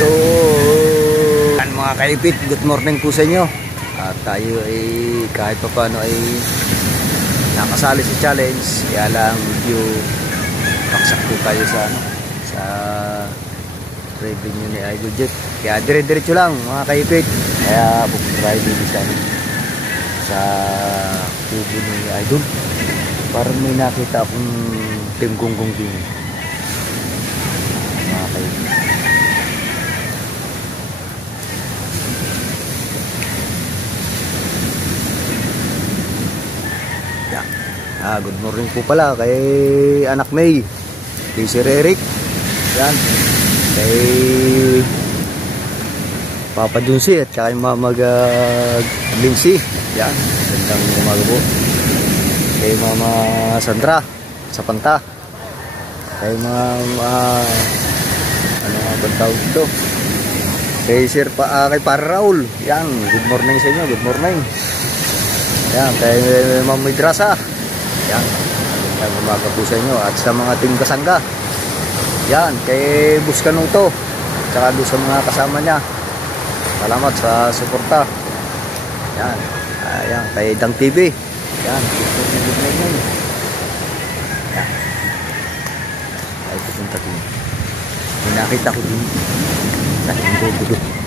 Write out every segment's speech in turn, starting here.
So, mga kaipit, good morning po sa inyo. At tayo ay kahit pa paano ay nakasali sa challenge. Kaya lang medyo baksak po tayo sa sa revenue ni Idol Jet. Kaya dire-diretso lang mga kaipit. Kaya pupunta din sa kubo ni Idol. Parang may nakita akong Team Gonggong din. Mga kaipit. Good morning po pala kay Anak May, kay Sir Eric, yan, kay Papa Junsi at kay Mama Lindsay, yan, gandang umaga po. Kay Mama Sandra sa Panta, kay Mama ano nga bang tawag dito, kay Sir kay Para Raul, yan, good morning sa inyo, good morning. Yan, kay Mama Midrasa. Yan, umaga po sa inyo at sa mga team Kasangga. Yan, kay Buskanuto tsaka doon sa mga kasama niya. Salamat sa suporta. Yan, ayan, kay Dang TV. Yan, good morning. Yan, ay pupunta din. May nakita ko din sa dulo.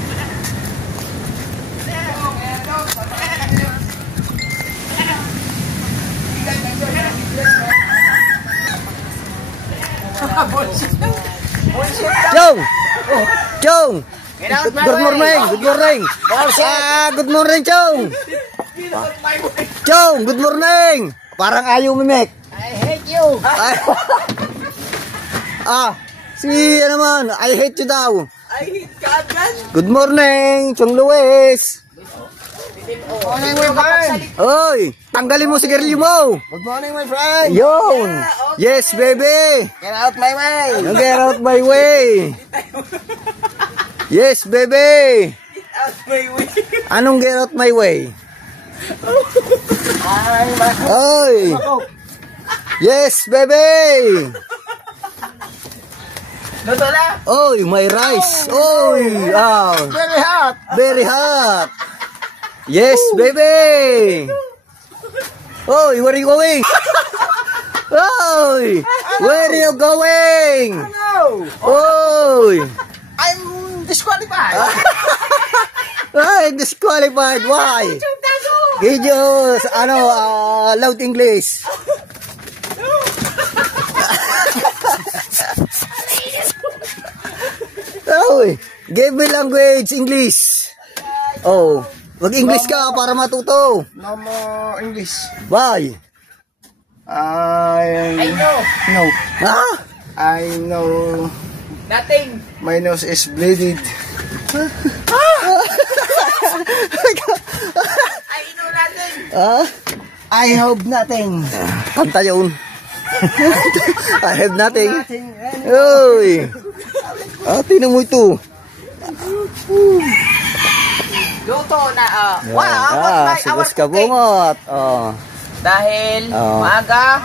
Chong! Chong! Good morning! Good morning! Good morning, Chong! Chong, good morning! Parang ayaw mimek. I hate you! Si naman, I hate you daw. I hate ka agad! Good morning, Chong Luis! Good morning, my friend! Oy! Tanggalin mo sigarilyo mo! Good morning, my friend! Yun! Yes, baby! Get out my way! Get out my way! Yes, baby! Get out my way! Anong get out my way? Ay, bakit? Oy! Yes, baby! Luto na! Oy, my rice! Oy! Very hot! Very hot! Yes, baby! Oy, where are you going? Oy! Where are you going? No! Oy! I'm disqualified! Ay, disqualified. Why? Gidios, loud English. Oy, give me language, English. Oh, mag-English ka para matuto. No more English. Why? I know. No. Ha? I know. Nothing. My nose is bleeding. I know nothing. I hope nothing. Kanta yun. I have nothing. Oy. Tinan mo ito. Luto na. Wow. Sigas ka bungot. Dahil maaga.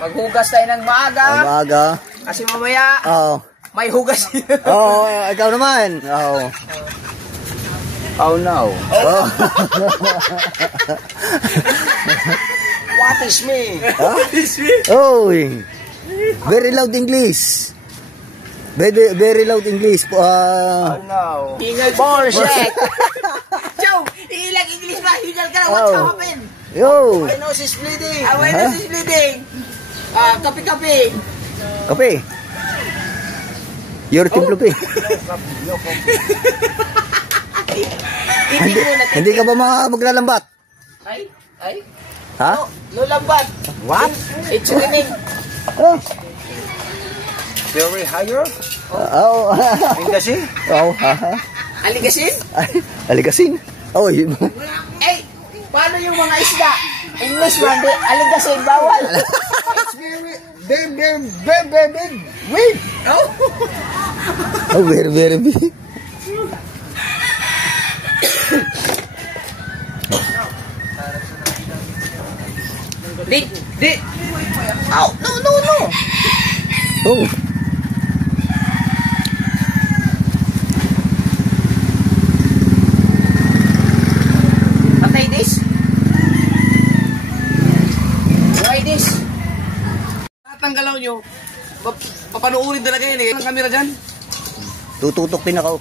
Maghugas tayo ng maaga. Maaga. Kasi mamaya may hugas. Ikaw naman. Oh no. What is me? What is me? Oy. Very loud English. Very loud English. Oh no. Bullshit. Joe, ilang English ba? Hingal ka na. What's happened? Yo. My nose is bleeding. My nose is bleeding. Kape. Kape. Your timplupi. Hindi ka ba maglalambat? Ay. Ha? No lambat. What? It's raining. Very higher? Aligasin? Aligasin? Aligasin? Eh, paano yung mga isda? English man, aligasin, bawal. It's very big. Wait. Very big. Di. Oh, no. Oh. nyo. Papanuurin talaga yun eh. Ang camera dyan. Tututok din ako.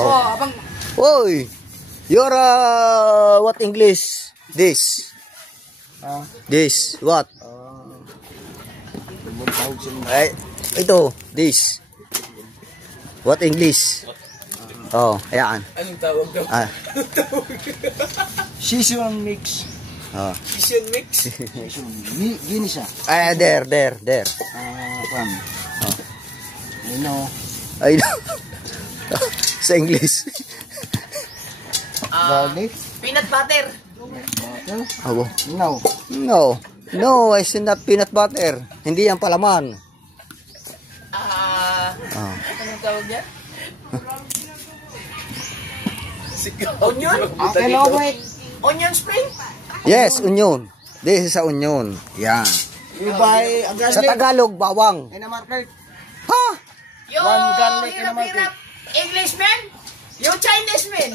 Oo, abang. Oy! You're what English? This. This. What? Ay, ito. This. What English? Oh, ayan. Anong tawag daw? Anong tawag? Session mix. Oh. Session mix? Gini siya. Ay, there. Pan. Oh. You know. Ay, sa English. Garlic. Peanut butter. Butter. Oh. No. No, I said not peanut butter. Hindi yan palaman. Anong tawag niya? Onion? Hello, wait. Onion spring? Yes, onion. This is a onion. Yan. You buy a garlic. Sa Tagalog, bawang. In a market. Ha? Yo, One garlic in a hirap. Englishman? Yo, Chinese man?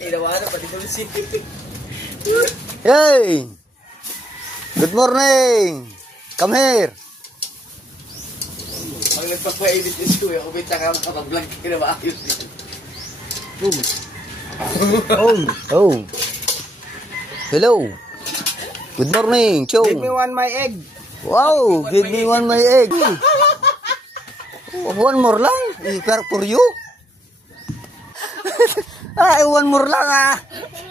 Tinawa na, pati ko si... Hey! Good morning! Come here! Pag nagpapa-edit yung suya, umit ka makapag-vlog ka na maayos din. Oh. Hello. Good morning, Chong. Give me one my egg. Wow, give me one my egg. One more lang. For you. One more lang ah.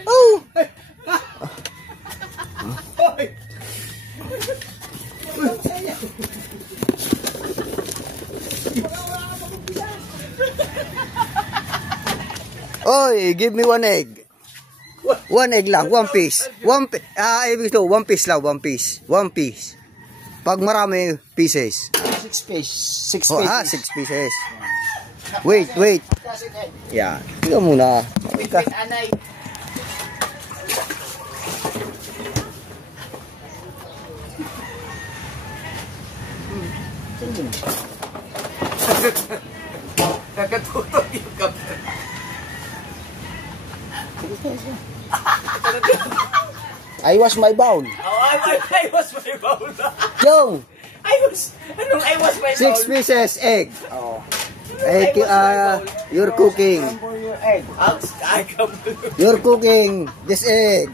Oh. Oy, give me one egg. One egg lang, one piece. One piece lang, one piece. One piece. Pag marami pieces. 6 pieces. 6 Oh, pieces. 6 pieces. Wait. Yan. Tingnan muna. Anay. Kakatuto yung kamera. I wash my bowl. Oh, I was my bowl. Chong, Anong I was my bowl? 6 pieces egg. Oh. Egg, you're cooking. For your egg. You're cooking this egg.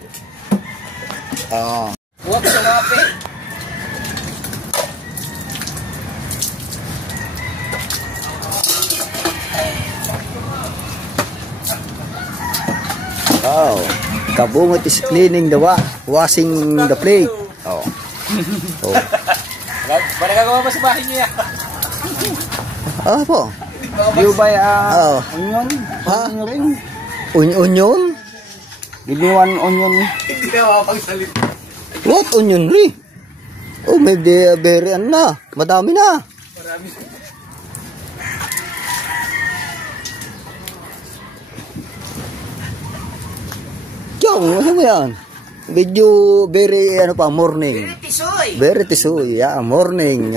Oh. Huwag sa mapi. Oh. Kabungot is cleaning the washing the plate. Oh. Oh. Para gagawa pa sa bahay niya. Ah po. You buy Oh. onion? Ha? Onion ring? Onion? Give me one onion. Hindi na mapagsalita. What onion ring? Oh, may berry na. Madami na. Marami. Chong, ano mo yan? Medyo very, morning. Very tisoy. Very tisoy. Yeah, morning.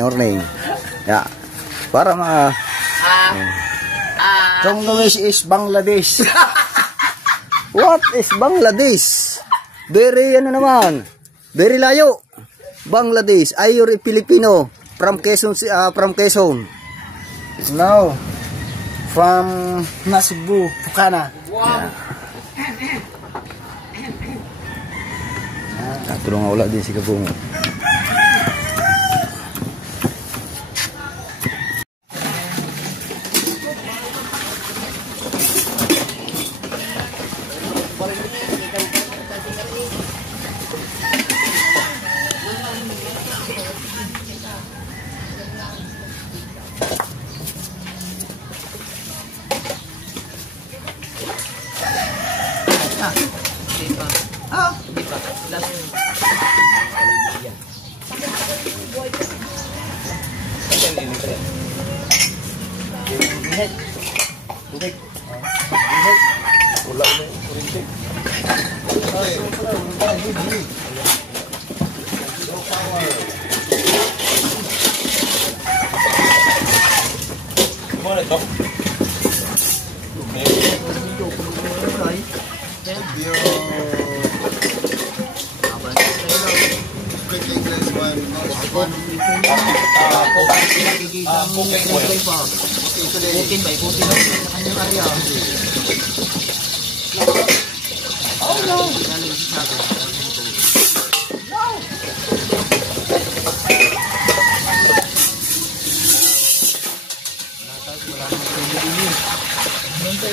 Yeah. Para Bangladesh is Bangladesh. What is Bangladesh? Very, naman. Very layo. Bangladesh. You're Filipino. From Quezon, No. From Nasbu, Pukana. Wow. Tulong nga wala din si Kabungo.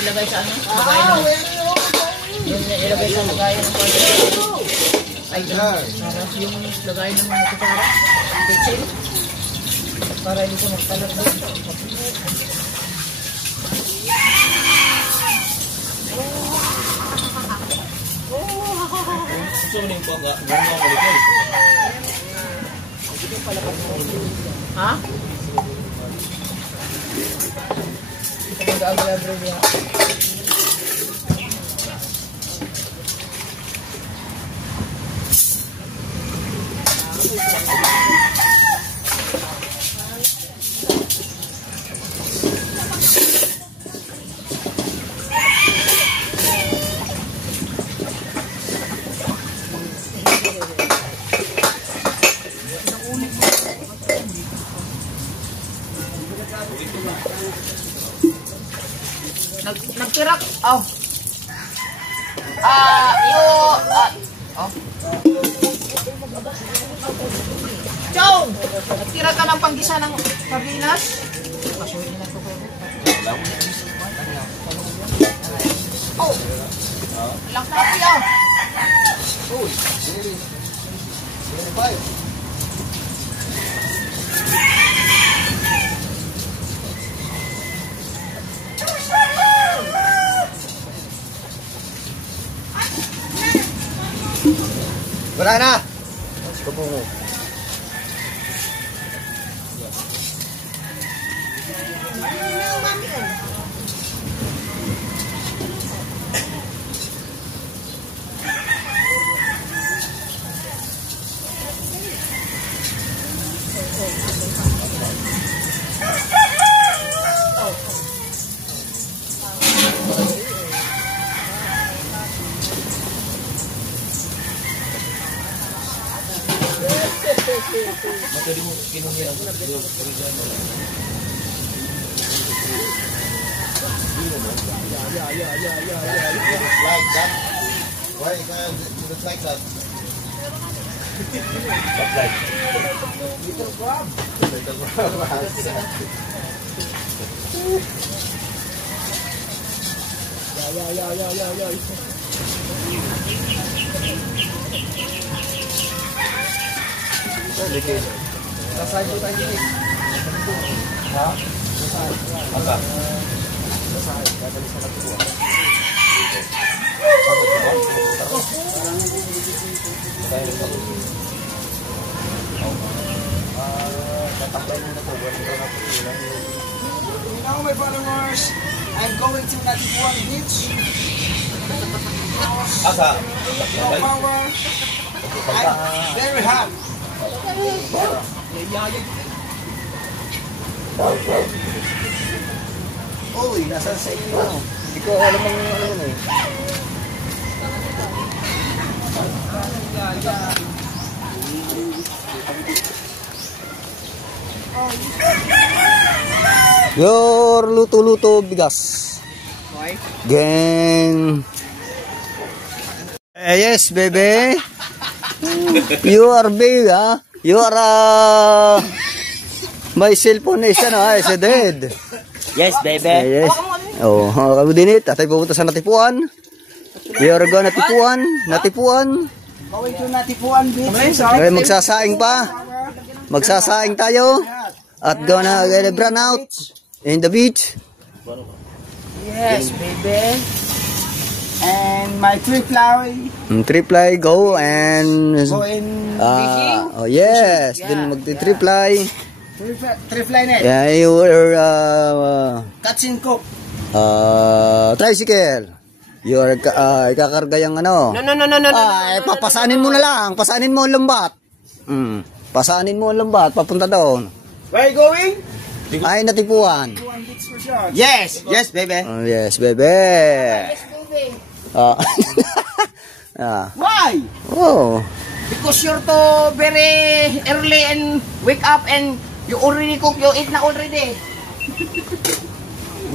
Ilagay sa ano? Yung ilagay sa lagayan ng pwede. Ay, yung lagayan ng mga kutara. Kitchen. Para hindi ko magkalat doon. Ha? Mag-agra-agra niya. Nagtirak. Oh. Chong! Nagtira ka ng panggisa ng sardinas? Oh! Ilang kapi ah! Wala na. Kabungo. Like that? Why you gonna do it like that? What like? Little crab. Little Nasaan po tayo eh? Ha? Asa? Nasaan? Dadali sa natuwa. Now my followers, I'm going to Natipuan Beach. Asa? No power. I'm very hot. Uy, nasaan sa inyo? Hindi ko alam ang ano yun eh. Your luto-luto bigas. Gang. Yes, baby. You are big, huh? You are, my cellphone is, is dead. Yes, baby. Yes. Oh, kamu din it. Tatay pupunta sa Natipuan. We are gonna Natipuan. Going to Natipuan Beach. Okay, magsasaing pa. Magsasaing tayo. At gonna get a run out in the beach. Yes, baby. And my triply. Triply, go and... Go in fishing. Oh, yes. Then magti-triply. Triply net. Yeah, you are... Catch and cook. Tricycle. You are... ikakarga yung ano. No. Papasanin mo na lang. Pasanin mo ang lambat. Pasanin mo ang lambat. Papunta doon. Where are you going? Ay, Natipuan. Natipuan Beach for sure. Yes, baby. Yes, baby. Yes, baby. Ah. Why? Oh. because you're too very early and wake up and you already cook, you eat na already.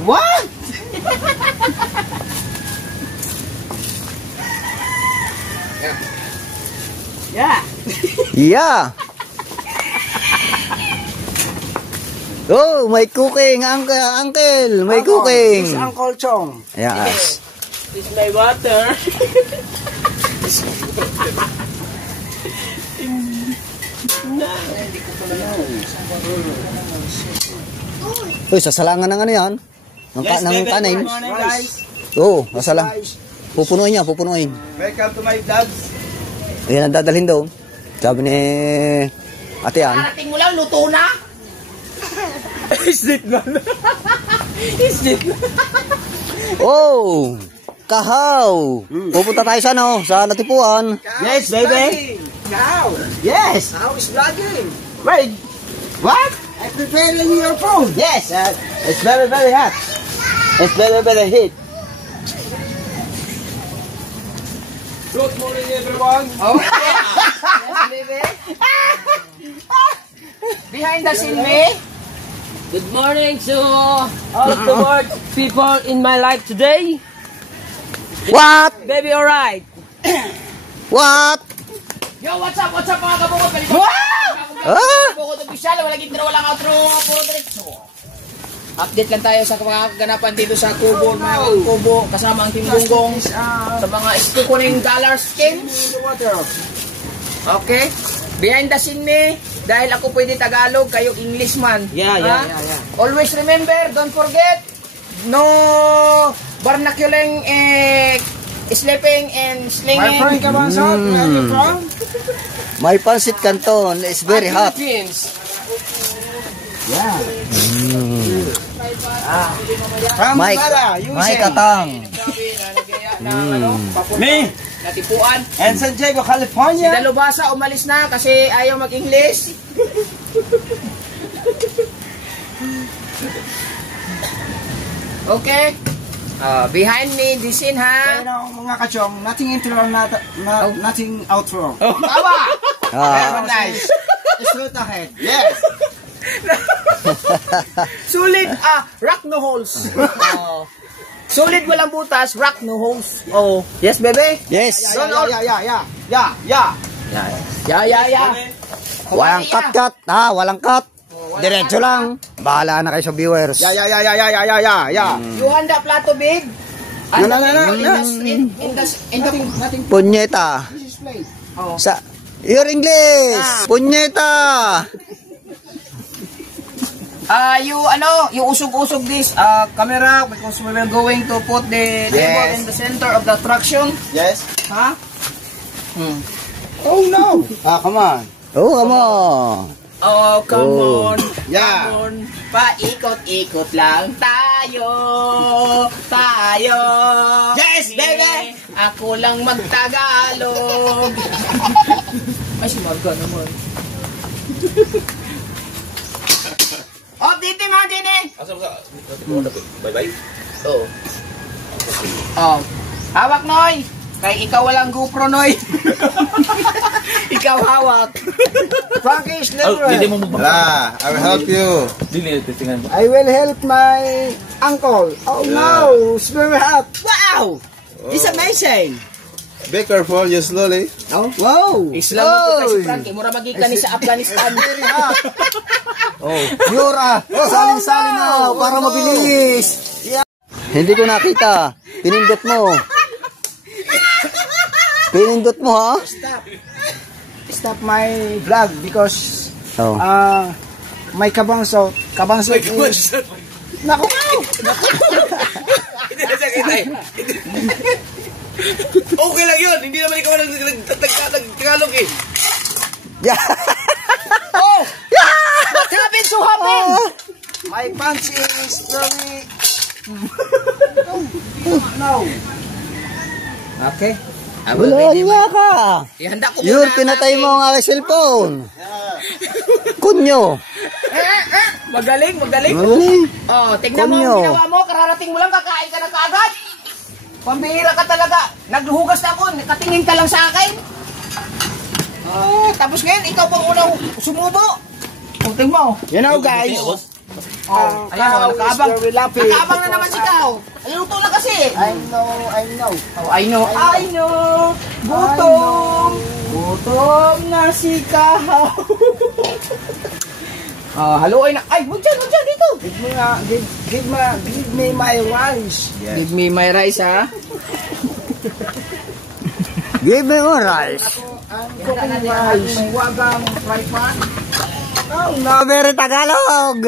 What? Yeah. Yeah. Oh, may cooking, uncle. May cooking. This Uncle Chong. Yes. It's my water. Uy, sasalangan ng ano yan? Ng, ng kanin. Good morning, guys. Oo, sasalang. Pupunuin niya, pupunuin. Welcome to my vlogs. Ayan ang dadalhin daw. Sabi ni Ate Ann. Karating mo lang, luto na. Is it man? Is it? Oh, kahaw. Pupunta tayo sa ano, sa Latipuan. Yes, baby. Cow. Yes. Cow is vlogging. Wait. What? I'm preparing your food. Yes. It's very, very hot. It's very, very heat. Good morning, everyone. Oh, yes, baby. Behind the scene, me. Good morning to all the world people in my life today. What? Baby, alright. What? Yo, what's up mga kabukod? Ah? Kabukod official, walang intro, walang outro, puro diretso. Update lang tayo sa mga kaganapan dito sa Kubo, mga Kubo, kasama ang Team Gunggong, sa mga iskukuning dollar scheme. Okay? Behind the scene me, dahil ako pwede Tagalog, kayo English man. Yeah. Always remember, don't forget, no barnaculing, sleeping and slinging. My friend Kabansot, where are you from? My pancit canton is very hot. Philippines. Yeah. From Mike, Nevada, USA. Mike Katang. Me. Natipuan. And San Diego, Si California. Dalubasa umalis na kasi ayaw mag-English. Okay. Behind me, the scene ha. You know, mga kachong, nothing intro, nothing outro. Tawa! Ah, Nice. Straight ahead. Yes. Sulit, rock no holes. Sulit walang butas, rock no holes. Oh. Yes, baby? yes. Yeah. Yeah. Walang cut. Walang cut. Diretso lang. Bahala na kayo sa viewers. Yeah. You handa plato, big? No. In the Punyeta. This is plate. Sa your English. Punyeta. you usog-usog this camera because we will going to put the table in the center of the attraction. Yes. Ha? Oh no. Come on. Oh, come on. Oh, come on. Yeah. Come on. Paikot-ikot lang tayo. Yes, baby. Ako lang magtagalog. Ay, si Marga naman. Oh, dito mga dini. Bye-bye. Oh. Oh. Hawak, Noy. Kay ikaw walang GoPro, Noy. Ikaw hawak. Frankie is Oh, never. hindi mo magbangka. I will help you. Dili, titingan mo. I will help my uncle. Oh no, it's very hot. Wow, it's amazing. Be careful, you slowly. Oh, wow. Islam mo po kasi Frankie. Mura magikan ni sa Afghanistan. Oh, Yura. Salin-salin na para mabilis. Hindi ko nakita. Pinindot mo. Pinindot mo, ha? Stop my vlog because Oh. my kabangsot is... Naku! Hindi na siya kita eh. Okay lang yun. Hindi naman ikaw nag-Tagalog eh. Yeah. Oh! What happened to happen? My pants is very... No. Okay. Wala nga ka. Ihanda ko Yun, muna pinatay mo ang aking cellphone. Kunyo. Magaling. Magaling. Oh, tignan mo Kunyo. ang ginawa mo. Kararating mo lang, kakain ka na kaagad. Pambihira ka talaga. Naghuhugas na ako. Nakatingin ka lang sa akin. Tapos ngayon, ikaw pang unang sumubo. Tingnan mo. You know, guys, Ayan, nakaabang. Nakaabang na naman si Kao. Luto na kasi. I know. Oh, I know. Gutom na si Kao. Haluin na. Ay, huwag dyan dito. Give me my rice. Give me my rice, ha? Give me more rice. Ang cooking rice. May wagang fried pan. Oh, No, very Tagalog.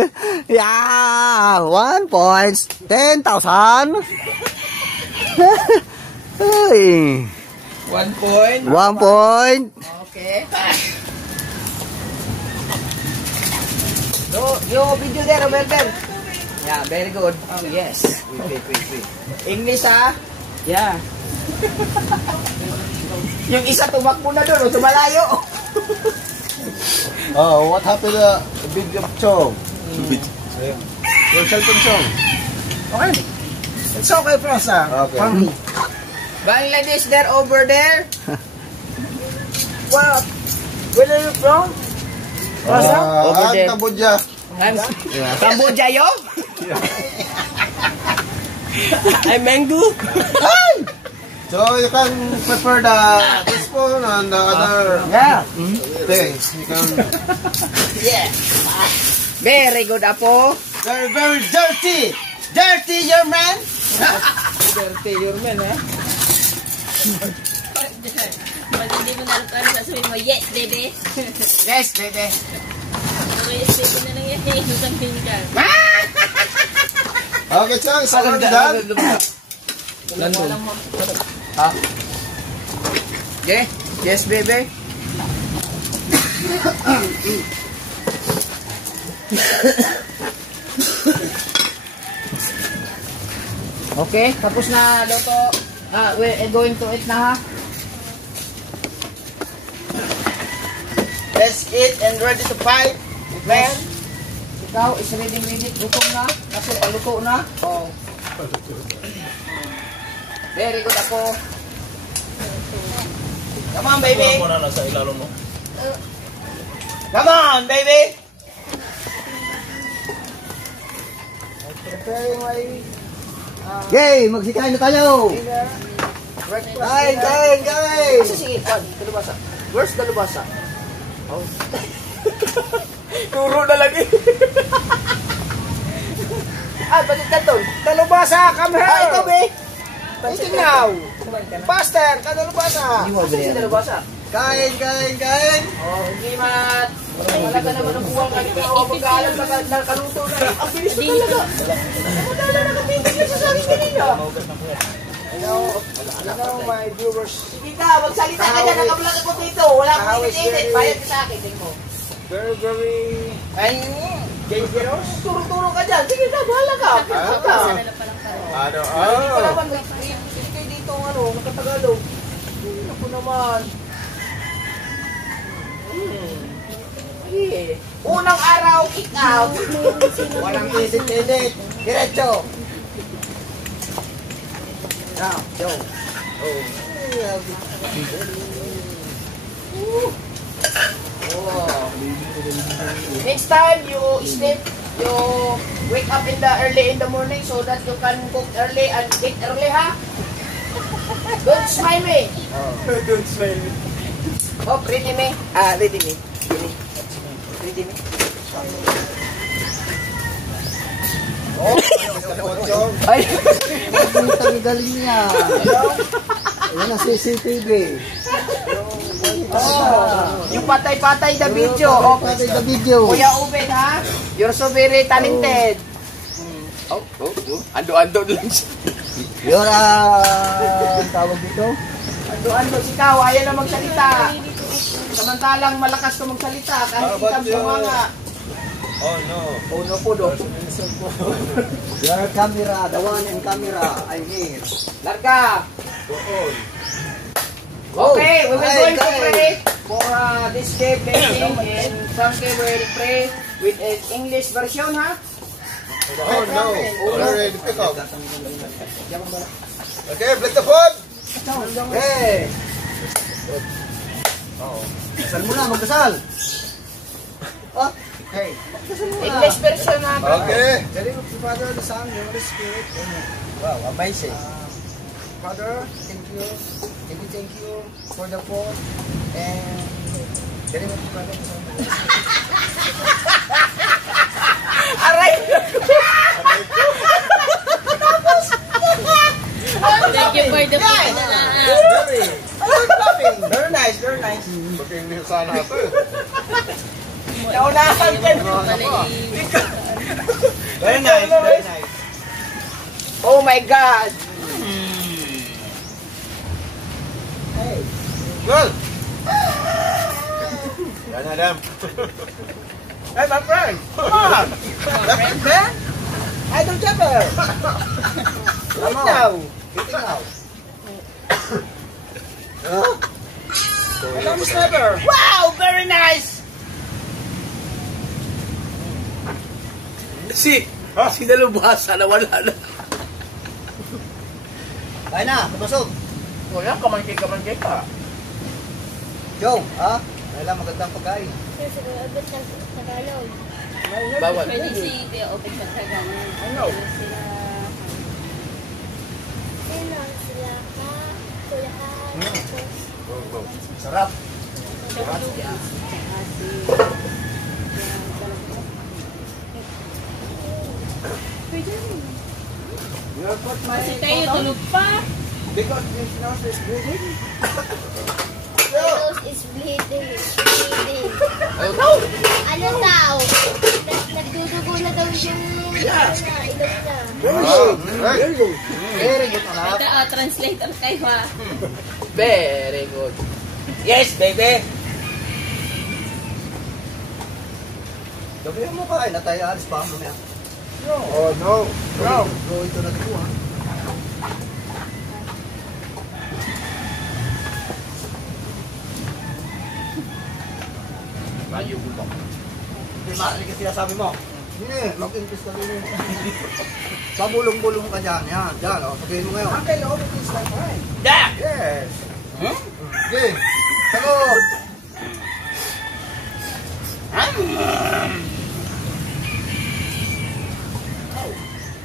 Yeah, 1 point. 10,000. Hey. 1 point. 1 point. Okay. Yo, video there, Roberto. Yeah, very good. Oh, yes. Wait. English, ha? Yeah. Yung isa tumakbo na doon, tumalayo. Oh, what happened to the big chong? Your cellphone chong. okay. It's okay, Prosa. Okay. For me. Bangladesh, they're over there. Well, where are you from? Prosa? Over there. Cambodia. Cambodia, yo? I'm mango. So you can prepare this phone and the other Yeah. things. You can Yeah. Very good, Apo. Very, very dirty. Dirty, your man. Dirty, your man, ha? Pag hindi mo nalupan, sasabihin mo, yes, baby. Yes, baby. Okay, yes, baby na lang yan. Sasabihin ka. okay, Chang. So we're done. Ha? Okay? Yes, baby. Okay, tapos na luto. We're going to eat na, ha? Let's eat and ready to fight. Man. Ikaw is ready. Luto na. Kasi paluto na. Oh. Very good, Apo. Come on, baby. Come on, baby. Preparing my Yay, magsikain na tayo. dinner. Kain. Kasi sige, dalubasa. Where's dalubasa? Oh. Turo na lagi. Bakit ka doon? Talubasa, come here. Ikaw, be. Eating now. Faster, talubasa. Kasi dalubasa. Kain. Oh, hindi mat. Wala ka naman ang buwang kanya mga kapag-aalam na kaluto na. Ang bilis na talaga. Madala na kapitig na sa akin kanina. Hello, my viewers. Sige ka, magsalita ka dyan. Nakablog ako dito. Wala akong edit. Bayad ka sa akin. Tingin mo. Very, very dangerous. Turo-turo ka dyan. Sige ka, bahala ka. Sige ka. Ano? Hindi ko naman. Sige kayo dito, nakatagalog. Ako naman. Sige. Unang araw, kick out. Walang edit. Diretso. Now, go. Next time you sleep, you wake up early in the morning so that you can cook early and eat early, ha? Don't smile me. Don't smell me. Oh, ready me? Ready me. Ready me. Ay. Ang galing niya. Yan ang CCTV. Yung patay-patay na video. Oh, Patay sa video. Kuya Ubed, ha? You're so very talented. Ando-ando lang siya. Yun tawag dito. Ando-ando si Kao, ayaw na magsalita. Samantalang malakas ka magsalita kahit kitang bunganga. Oh no. Uno po do. Your camera, the one in camera, I'm here. Larga! Okay, we will going to pray for this day blessing and Frankie will pray with an English version, ha? Oh no. Already pick up. Okay, bless the food. Hey! Oo. Kasal mo na, magkasal. Ah, okay. Magkasal mo na. English version na. Okay. The name of the Father, the Son, the Holy Spirit. Amen. Wow, amazing. Father, thank you for the food and the name of the Father, the Son, the Holy Spirit. Aray! Thank you for the food. Very nice, very nice. Pagkingin sana ito eh. Naunahan ka. Very nice, very nice. Oh my God! Good. Yan, Adam. Hey, my friend. Come on. That's man. I don't jabber. Right now. Eating now. Hello, Miss Never. Wow, very nice. Si Nalubhasa na wala na. Kain na, kapasok. Wala, kamangkay ka. Joe, ha? Kailan magandang pagkain. Kasi abot ng Tagalog. Bawal. Pwede si Tio Opik sa Tagalog. Ano? Sila ka, kulahan, tapos Sarap. si Teo tulog pa. Because his nose is bleeding. My nose is bleeding. Ayaw daw. Ano daw? Nagdudugo na daw yung ilog na. Very good. Very good, anak. Translator kayo ha. Very good. Yes, baby. Gabi mo kain na tayo alis pa mamaya. Oh, no. Bro, ito na ito, ha? Ayaw ko lang. Hindi maaari kasi sabi mo. Hindi, mag-English ka rin. Pabulong-bulong ka dyan. Yan, dyan. O, sabihin mo ngayon. Uncle, all of this like right. Dak! Yes. Okay. Sagot.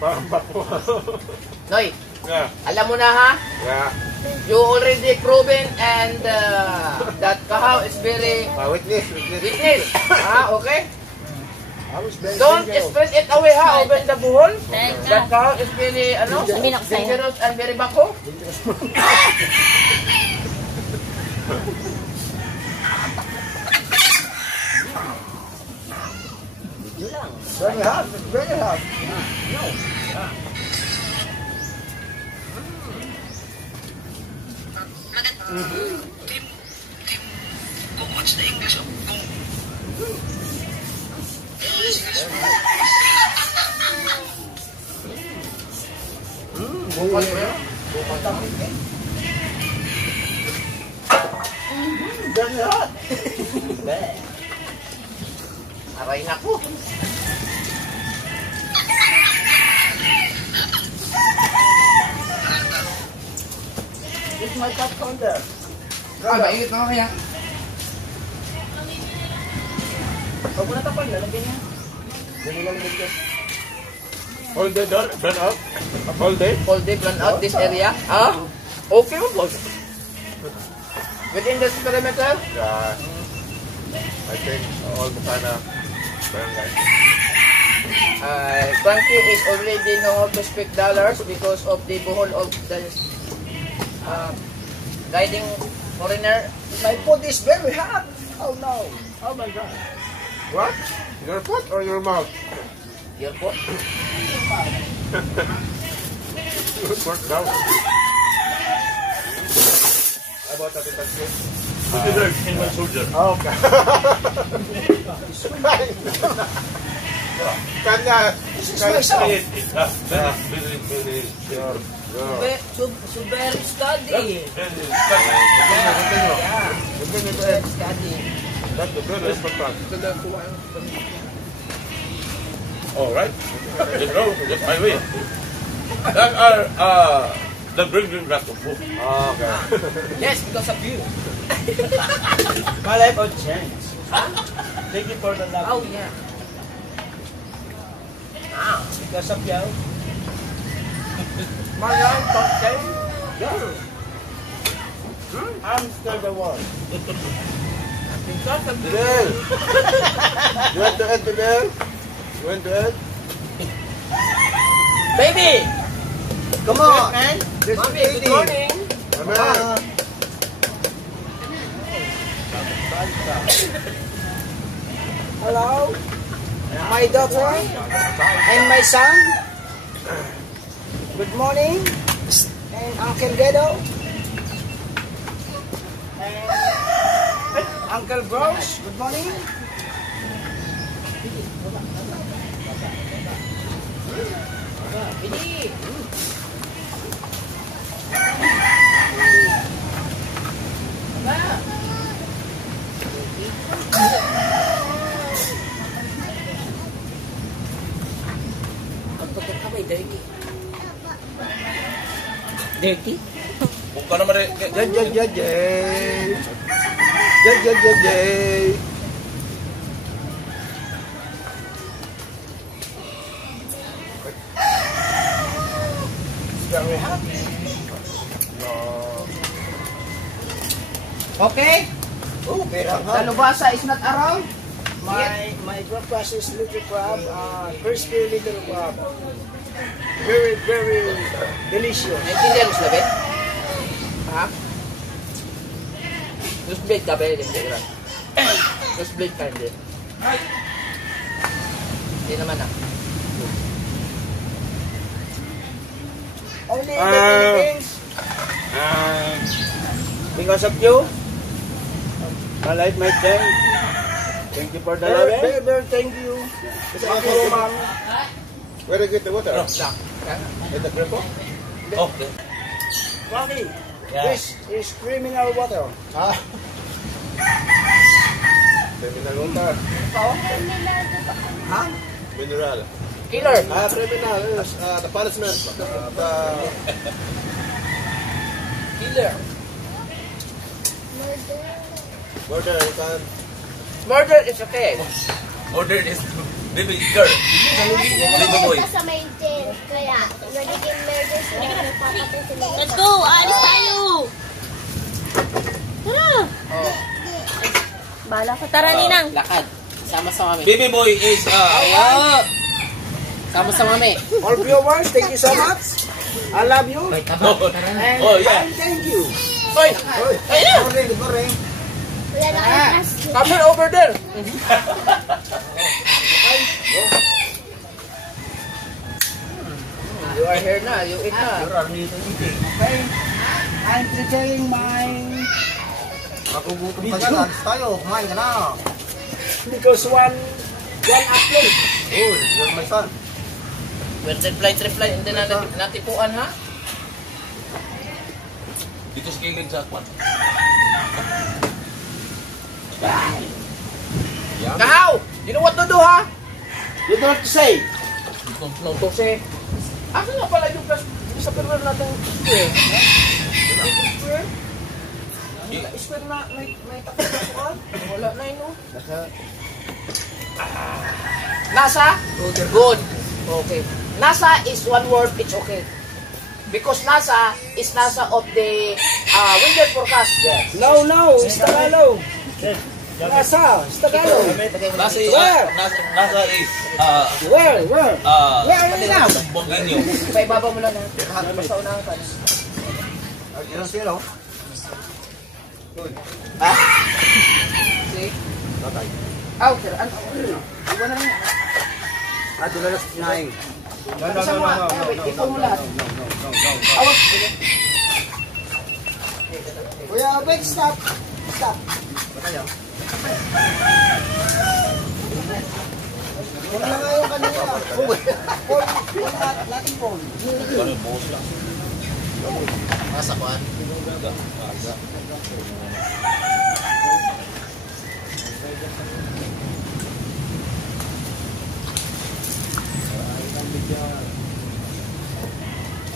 Parang bako. Noy, Yeah. alam mo na ha? Yeah. You already proven and that kahaw is very Witness. weakness. Ha, okay? I was very Don't dangerous. spread it away ha, open the buhol. Teka. That kahaw is very, Sabihin ako sa'yo. dangerous and very bako. Very hot, very hot. Bukal mo yan. Very hot. Aray na ko. It's my top counter. Mainit na kaya. Huwag mo na tapal, lalagyan niya. All day done? Burn out? All day? All day plan out this area. Ah, okay mo boss. Within this perimeter, Yeah. I think all the kind of barangay. Frankie is already know how to speak dollars because of the buhol of the guiding foreigner. My food is very hot. Oh no. Oh my God. What? Your foot or your mouth? Your po. Work down. How about that? Consider Kenyan soldier. Okay. Kanya. This is myself. Super study. Study. That's the good important. All right. Let's go. That's my way. That are the bring glass of food. Okay. Yes, because of you. My life will change. Thank you for the love. Oh, yeah. Because of you. My life will change. I'm still the one. Because of you. Bidel! You want to eat, Bidel? You want to eat? Baby! Come on! Mommy, good morning. Come on! Hello, my daughter and my son. Good morning, and Uncle Gedo and Uncle Bros. Good morning. Bini. Dirty. Dirty? Buka naman rin. Jay. Jay. Very happy. Okay? Oh, very happy. Dalubasa is not around? My breakfast is little crab, crispy little crab. Very, very delicious. Naintindihan mo sila, Ben? Ha? Just blade ka, Ben? Just blade ka, hindi. Hindi naman ah. Only in the Philippines. Because of you, my life might change. Thank you for the love. Very, very thank you. Thank you, Mom. Where do you get the water? At the grandpa? Okay. Rocky, this is criminal water. Criminal water. Huh? Mineral. Killer. Criminal is the punishment. Killer. Murder, you can... Murder is okay. Order is baby girl. Baby boy. Kasi sa may jail. Kaya, nagiging murder sila. Nagpapatay sila. Let's go! Alis tayo! Tara! Oh. Bala ka. Tara, Ninang. Lakad. Sama sa mami. Baby boy is Sama sa mami. All viewers, thank you so much. I love you. And Oh, yeah. thank you. Hoy! Good morning. Wala na kang trust. Come here over there. You are here na. You eat na. Okay. I'm preparing my... Magugutom ka dyan. Alis tayo. Kumain ka na. Because one upload. Oh, you're my son. Reply. Hindi na natipuan ha. dito sa kilid sa kwan. Kahaw! You know what to do ha? You don't have to say. No to say. Asa nga pala yung sa perwer natin square? Square? Square na may takot. Wala na yun no? Nasa? Good. Okay. NASA is one word, it's okay. Because NASA is NASA of the weather forecast. Yes. No, it's Tagalog. Nasa, it's Tagalog. Where? Nasa is Where? Where are you now? Bongganyo. Sa ibaba mo lang ha. Basta unahan ka. Ilang sino? Ha? See? Tatay. Outer. Iwan na rin. Doon na sa sinaing. Sama. Ikaw mo lahat. Awag. Kuya, wait, stop. Tayo. Wala na nga yung kanina. Phone natin phone. Nasa kuan.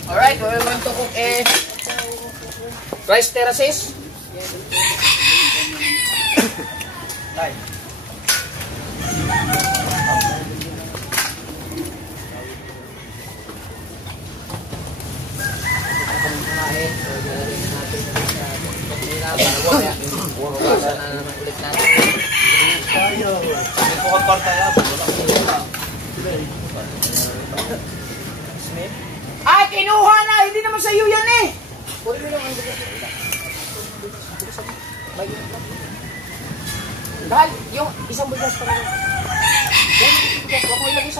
Alright, we want to cook rice terraces. Ay, kinuha na! Hindi naman sa iyo yan eh! Dahil, yung isang bugas pa lang.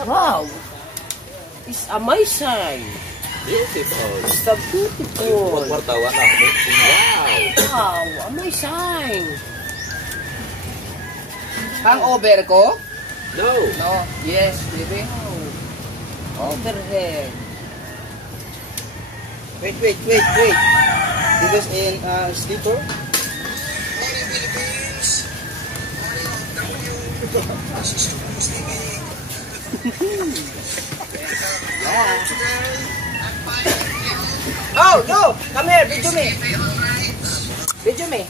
Wow! It's amazing! Beautiful. It's so beautiful! Wartawan na. Wow! Wow! Amazing! Hangover ko? No. No. Yes, baby. Overhead! Wait. Because in sleeper. Oh, no! Come here, video me. Video me.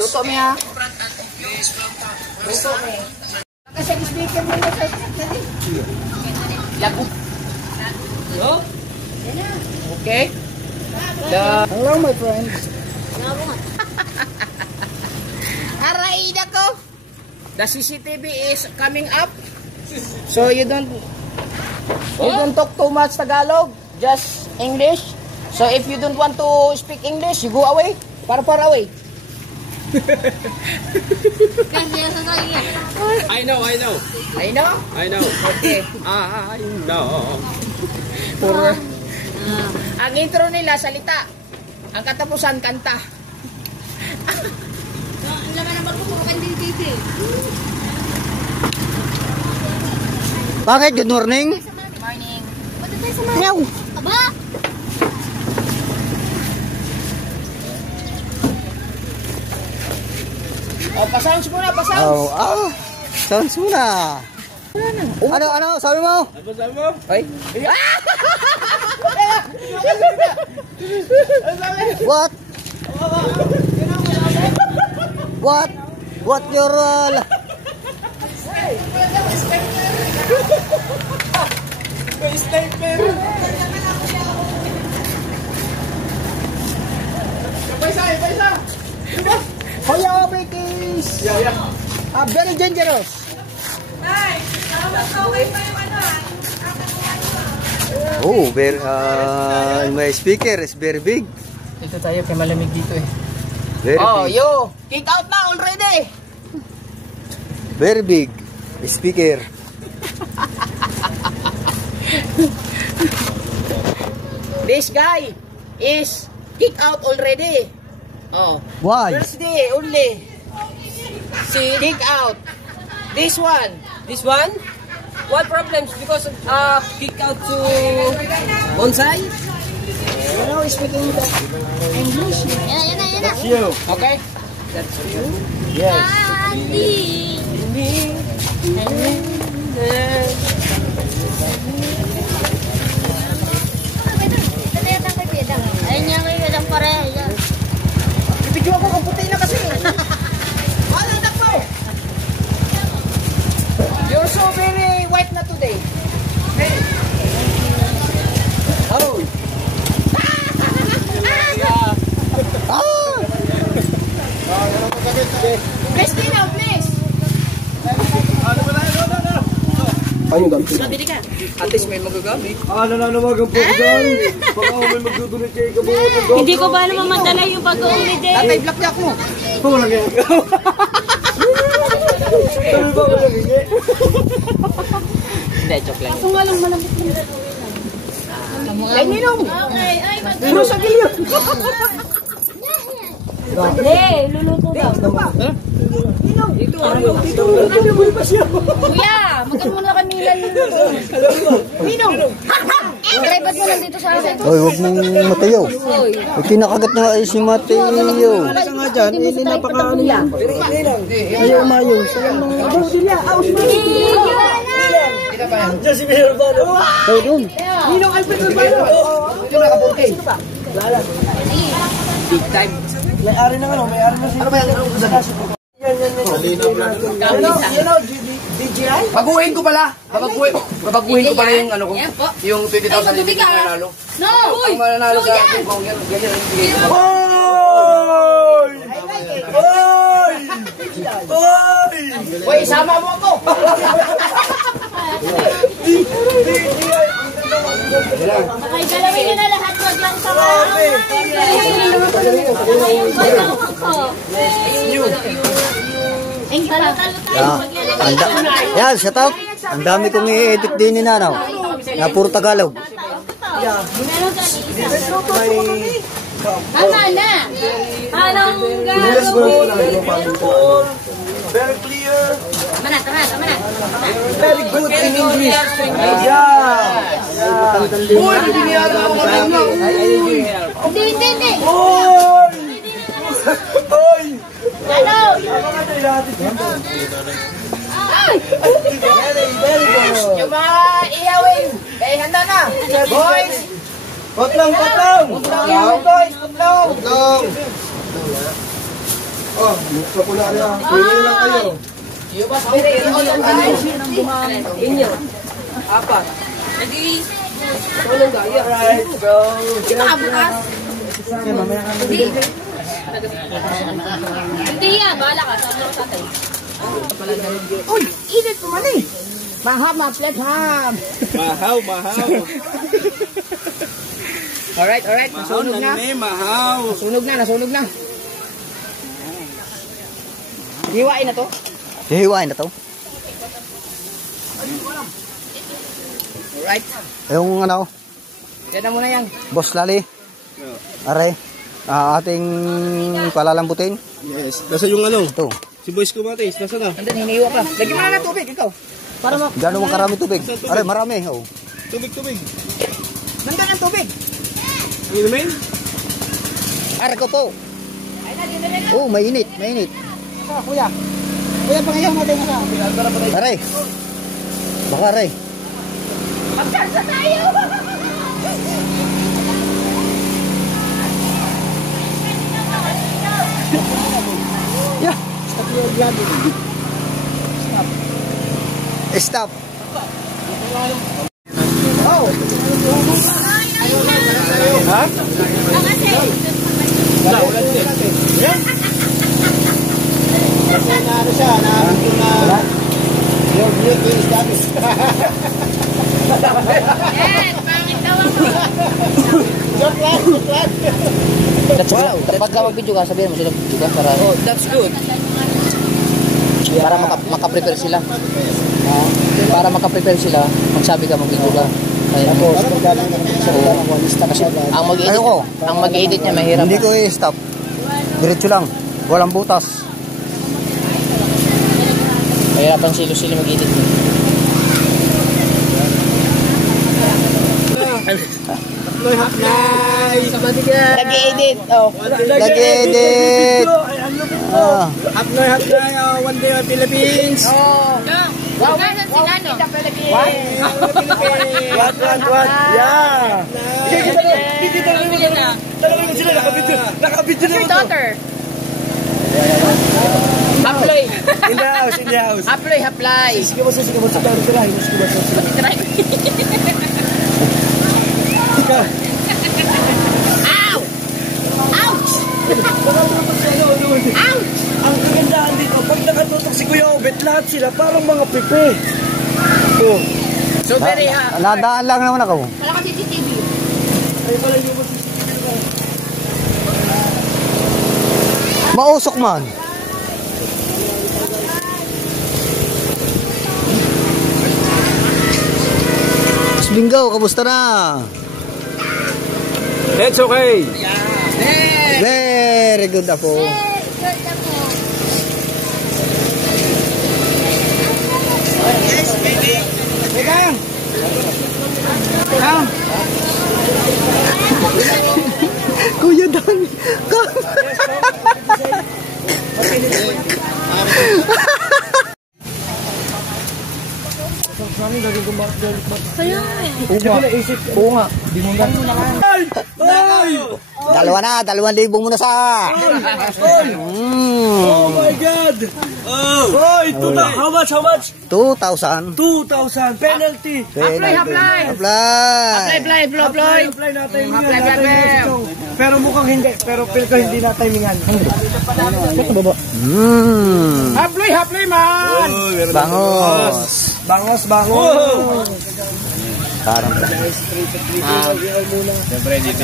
Luto me ha. Luto me. Kasi speaker mo na sa lago. Yo? Okay? Hello, my friends. Aray ko. The CCTV is coming up. So you don't talk too much Tagalog, just English. So if you don't want to speak English, you go away. Far away. I know. I know? I know. Okay. I know. Ang intro nila salita. Ang katapusan kanta. Ang laman ng magpupukan din TV. Bakit? Good morning. Morning. Punta tayo sa mga. Aba! Oh, pasounds muna, pasounds. Oh, sounds muna. Ano, sabi mo? Ay. What? What your May sniper. Paisa. Hoya, British. Very dangerous. Oh, very my speaker is very big. Dito tayo kay malamig dito eh. Very Oh, big. yo, kick out na already. Very big speaker. This guy is kick out already. Oh. Why? First day only. See, kick out. This one. This one? What problems? Because kick out to bonsai? You know, speaking English. Yan na. Okay? That's you. Andy! Ayun niya kayo lang pareha yan. Bibidyo ako kung puti na kasi. Ano na po? You're so very white na today. Hey. Oh. Please clean out, please. Ano gamit? Nabili ka. At least may magagamit. Nananawagan po ko dyan. Baka may magdudunit kayo kabuhat. Hindi ko ba naman madala yung pag-uwi din? Tatay, black jack mo. Walang yan. Sabi ba ko lang hindi? Hindi, joke lang. Kung nga lang malambot yung Ay, ninong. Okay, ay, Ninong sa gilyo. Hindi, luluto daw. Kuya, magkano muna kami nilan Ninong. Drive mo lang dito sa akin. Oy, wag mong Mateo. Ay, kinakagat na ay si Mateo. Isa nga dyan, hindi napakaano yan. Ayaw umayos. Ayaw nang abudilya. Diyan si Mayor Bano. Ay, doon. Ninong Alfredo Bano. Ito nakapunti. Big time. May-ari ng ano, may-ari ng Ano ba yan? Ano ba DJI? Baguhin ko pala. Babaguhin ko pala yung ano ko. Yan po. Yung 20,000 hindi ko mananalo. No! Ang mananalo No, sa yan! akin kung ganyan yung bigay ko. Oy! Oy! Oy! Uy, isama mo ako! Okay, galawin nyo na lahat. Wag lang sa yung bagang ko. Ang talo-talo tayo. Yan, shout out. Ang dami kong i-edit din ni Nanaw. Na puro Tagalog. Meron ka ni Tama na. Parang Very clear. Tama na. Very good in English. Yeah. Uy, biniyaran ako kanina. Hindi. Oy! Oy! Ano? Very good. Yung mga ihawin, eh handa na. Boys! Kotlong! Boys, kutlong! Dong! Oh, buksa ko na niya. Pili lang kayo. Yung ba, spirit, inyo. Apat. Tulong ka, Alright, bro. Hindi yan. Bahala ka. Sabi ko sa tatay. Uy, init ko man eh. Maham, let's ham. Mahaw. Alright, nasunog na. Mahaw. Nasunog na. Hiwain na to. Hihiwain na to. Alright. Yung ano, Yan na muna yan. Boss Lali. Are, ating palalambutin. Yes. Nasa yung ano? Ito. Si Boys Kumatis. Nasa na? Nandun, hinihiwa ka. Lagyan mo na ng tubig, ikaw. Para mo. Gano'n mo karami tubig? Are, marami. Oh. Tubig. Nandun ang tubig. Ang inumin? Are ko po. Oh, mainit. Kuya. Kuya, pangayaw natin na sa. Are. Baka are. Magsansa tayo! Yeah. Stop. Yes, pangit daw ako. Pagka mag-video ka, sabihin mo sila video ka para... Oh, that's good. Para maka-prepare sila. Para maka-prepare sila, magsabi ka mag-video ka. Kasi ang mag-edit niya mahirap. Hindi ko i-stop. Diretso lang. Walang butas. Mahirapan silo-silo mag-edit. Nag-edit. Oh. Nag-edit. Hapnoy, one day on Philippines. Wow, nasan si Nano? What? Yeah. Talagang sila nakabidyo Your naman to. daughter. Haploy. In the house. Haploy. Sige mo sa tirahin. Ow! Ouch! Ouch! Ang kagandahan dito, pag nakatutok si Kuya Obet, lahat sila parang mga pipe. Oh. So very Nadaan lang naman ako. Wala ka CCTV. Mausok man. Bingaw, kamusta na? It's okay. Very good ako. Kuya Dan, come. Oo nga. Di mo Dalawa na, 2,000 muna sa. Oh my God! Oy, how much? 2,000. 2,000 penalty. Apply. Apply natin. Pero mukhang hindi. Pero ko hindi na timingan. Apply man! Bangos. Parang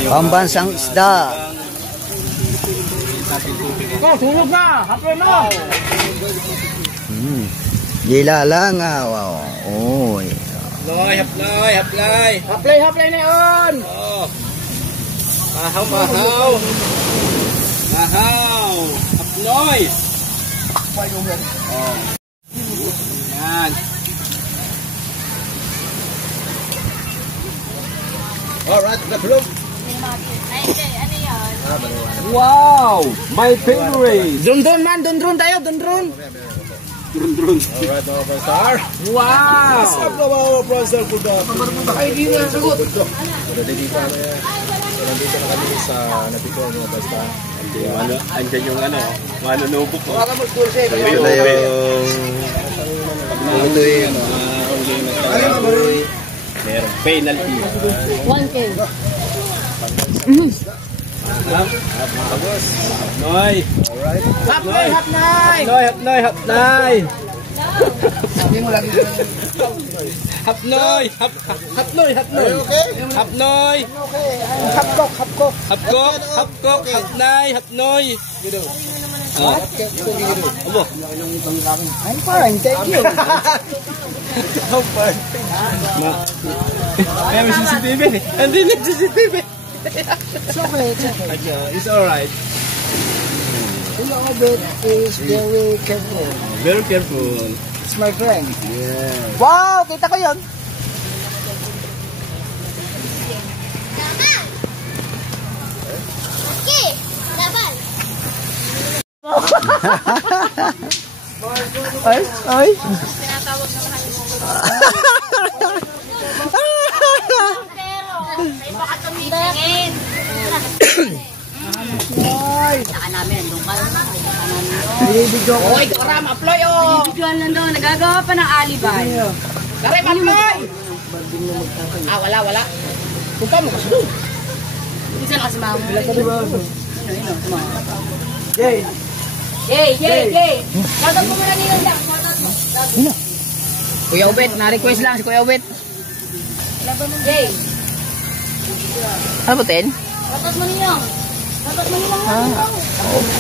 pambansang isda. Tulog na! Apply mo! Gila lang wow. Oy. Apply na yun! Mahaw. Apnoy. Yan. Alright, nakulog. Wow! My favorite! Dun tayo! Alright, mga Pronstar. Wow! Sab na mga Pronstar po na. Ay, di na sagot! Nandito na kami sa napito mga basta. Andyan yung manunubok ko. Ito yung merong penalty. 1K. Hapnoy. Hapnoy. Hapnoy. I'm fine, thank you! Kaya may CCTV. Hindi na CCTV. It's okay. It's alright. A little bit is very careful. Very careful. It's my friend. Yeah. Wow! Kita ko yun! Okay, laban. Ay! Tinatawag ng pero, ay baka tumitingin. Saka namin, nandun ka lang. Oy, karam, apply oh! Bigyan lang daw, nagagawa pa ng alibay. Karam, apply! Wala. Kung ka mo kasi doon. Isa na kasi mama. Yay! Yay! Shoutout mo muna nila lang. Shoutout mo. Kuya Ubet, na-request lang si Kuya Ubet. Yay! Ano po, Ten? Shoutout mo nilang.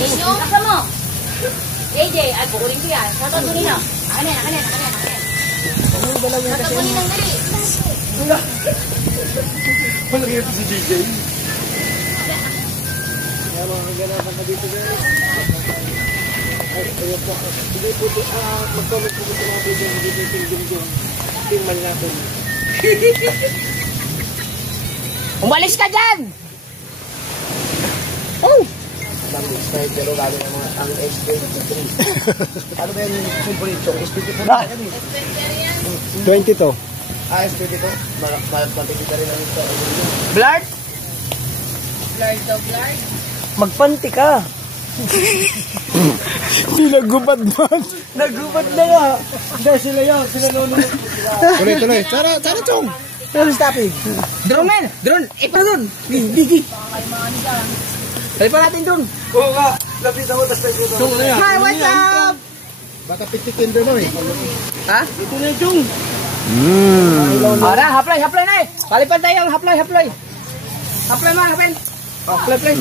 Ninyo, kasa mo. AJ, ay kukuling ko yan. Shoutout mo nilang. Akanin. Shoutout mo nilang dali. Wala kayo si DJ. Umalis ka dyan! Pero galing ang mga ang S23. Ano ba yung favorite? S24 Ah. 20 to. S22? Matigil ka rin ang ito. Blard? Magpanti ka. Pinagubad man. Nagubad na nga. Dahil sila yun. Sila nunod. Tuloy. Tara, Chong. Pero stopping. Drone man. Drone. Pa doon. Bigi. Dali pa natin doon. Oo nga. Lapit ako. Hi, what's up? Baka pitikin doon eh. Ha? Ito na yung Jung. Ara, haplay na eh. Palipan tayo ang haplay. Haplay man, haplay. Play.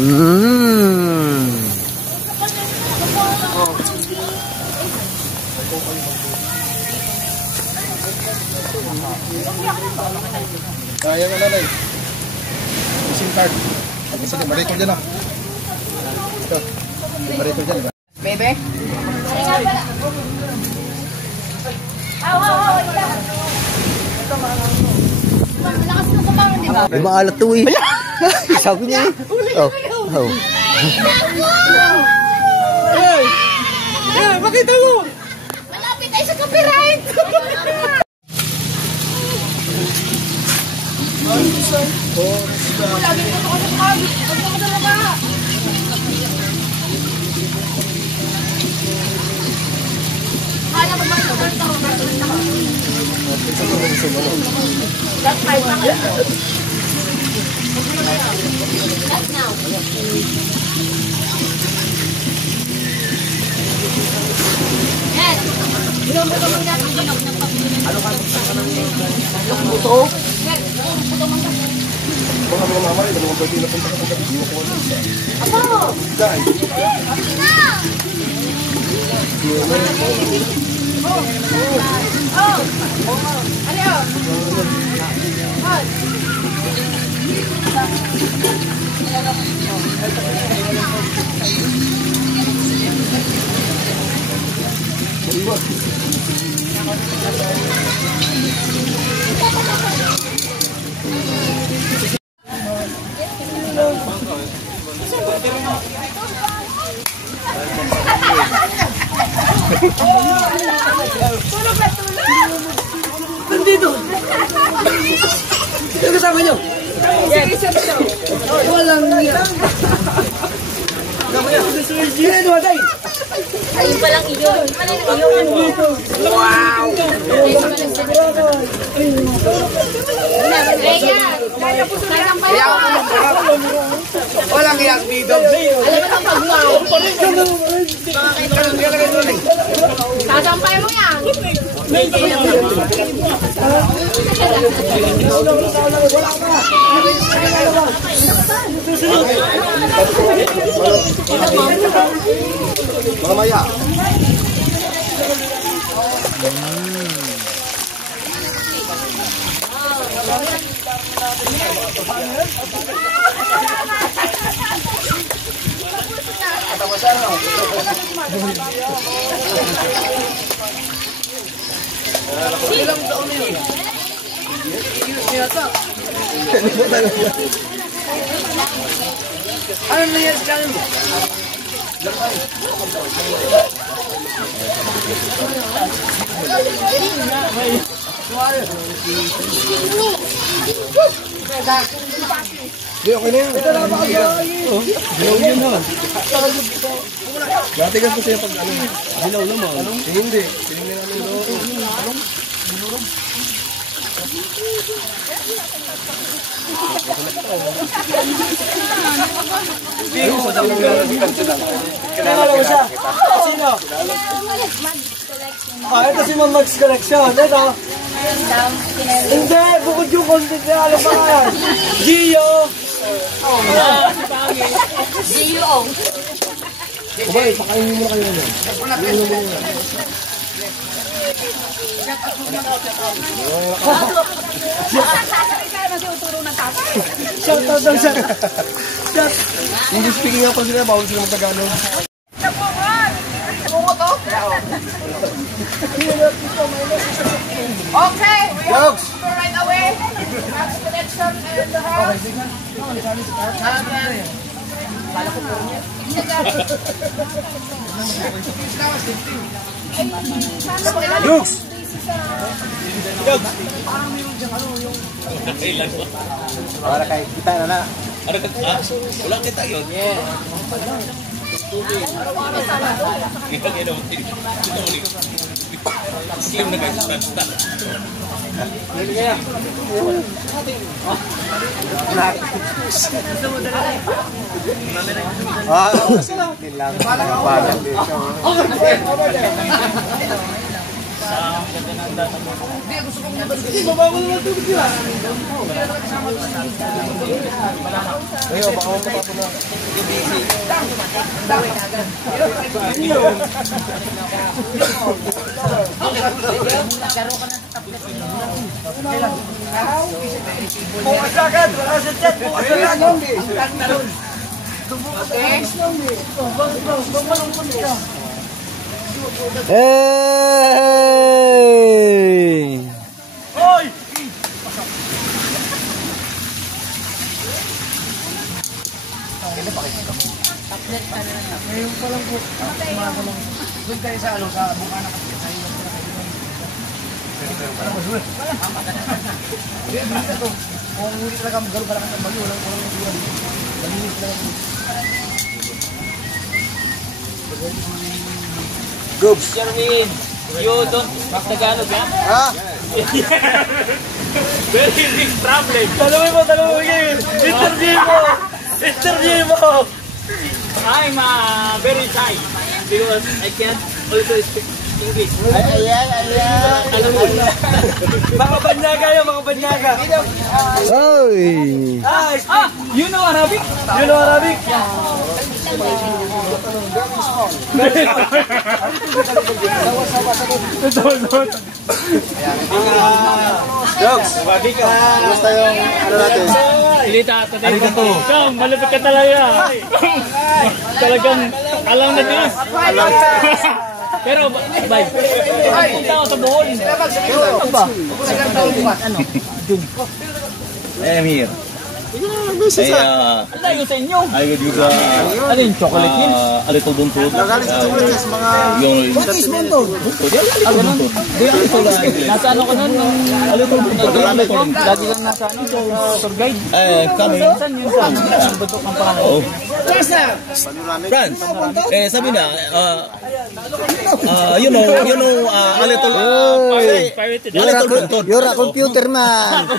Kaya nga nanay. SIM card. Sige, marito dyan ah. Ito. Marito dyan. Bebe? Malakas na kumangan, di ba? May maalat to eh. Sabi niya eh. Oh. Makita mo! Malapit tayo sa copyright! Lagi ko ito kasi kumagod. Huwag mo ko na ba? Kaya mo ba ito? That's my pocket. That's now. Yes. Ilang buto mo natin ginog ng pagbibilang. Ano ka? Ilang buto? Yes. Buto mo natin. Mga mama, dalawang pwede na punta ka sa video ko. Apo! Dahil. Ina! Ano? Nandito! Sino kasama nyo? Walang niya. Sino dumatay? Ayun palang iyon. Wow! Walang iyak dito. Alam mo ang pag-wow. Sasampay mo yan. Mga maya. Ilang taon na yun? Ano nangyari sa kanin mo? Hindi, okay na yun. Dilaw yun ha. Gatigas ko siya pag ano. Dilaw naman. Hindi. Tinignan namin doon. Kinala mo siya? Sino? Ito si Ma'am Max Collection. Ito. Hindi, bukod yung content niya. Alam pa nga yan. Gio. Gio. Kubay, pakainin mo kayo yan. Shout out daw siya. English speaking nga pa sila, bawal sila mag-Tagalog. Okay, we have to go right away. Max Connection and the house. Lux! Para kay kita na na. Ano ka? Wala kita yun. Yeah. Kita kayo daw. Slim na guys. Basta. Lang dito. Ayaw, baka ako pa na. Bukas agad. Wala sa chat. Bukas agad. Hey! Hoy! Ngayon pa lang po. Doon tayo sa ano, sa Bukana kasi tayo lang. Ano ba, Zul? Wala. Kung hindi talaga gano'n kalakas ang bagyo, walang sigurado. Malinis talaga. Gobs. Jerwin, you don't speak Tagalog, ha? Ha? Very big problem. Tanungin mo yun. Interview mo. I'm very shy because I can't also speak English. Ayan. Alam mo. Mga banyaga. Oy! You know Arabic? Dogs, kumusta yung ano natin? Arigato. Ikaw, malapit ka talaga. Talagang alam na din. Pero, bye. Punta ako sa Bohol. Ano ba? I am here. Ano yung sa inyo? I will use Ano yung chocolate yun? a little buntut. Nagaling sa chocolate sa mga... What is buntut? Nasa ano ka nun? A little buntut. Lagi lang nasa ano? Sa tour guide? Coming. Saan yun? Saan batok ang pangalan? Oh. Friends, sabi na, you know, a little buntut. You're a computer man.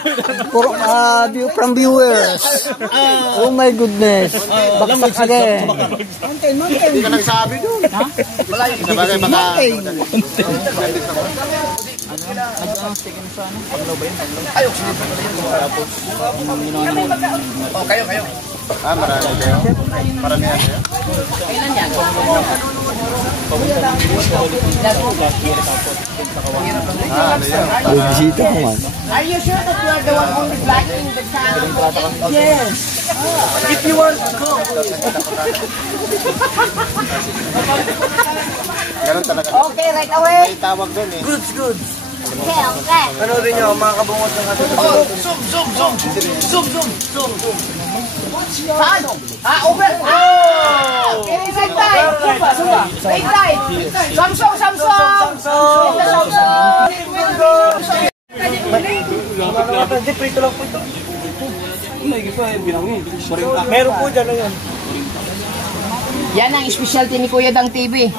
From viewers. Oh my goodness. Baksak again. Hindi ka nagsabi doon. Malayo. Sabagay baka... Kayo. Marami kayo? Maramihan kayo? Kailan yan? Bisita ko man. Are you sure that you are the one only black in the town? Yes. If you want to go. Ganun talaga. Okay, right away. May tawag doon eh. Good. Okay. Panoodin nyo, mga kabungot ng ating Oh, zoom. Saan? Over. Okay, same time. Sumba. Same time. Samsung. Prito lang po ito. Meron po dyan na yan. Yan ang specialty ni Kuya Dang TV.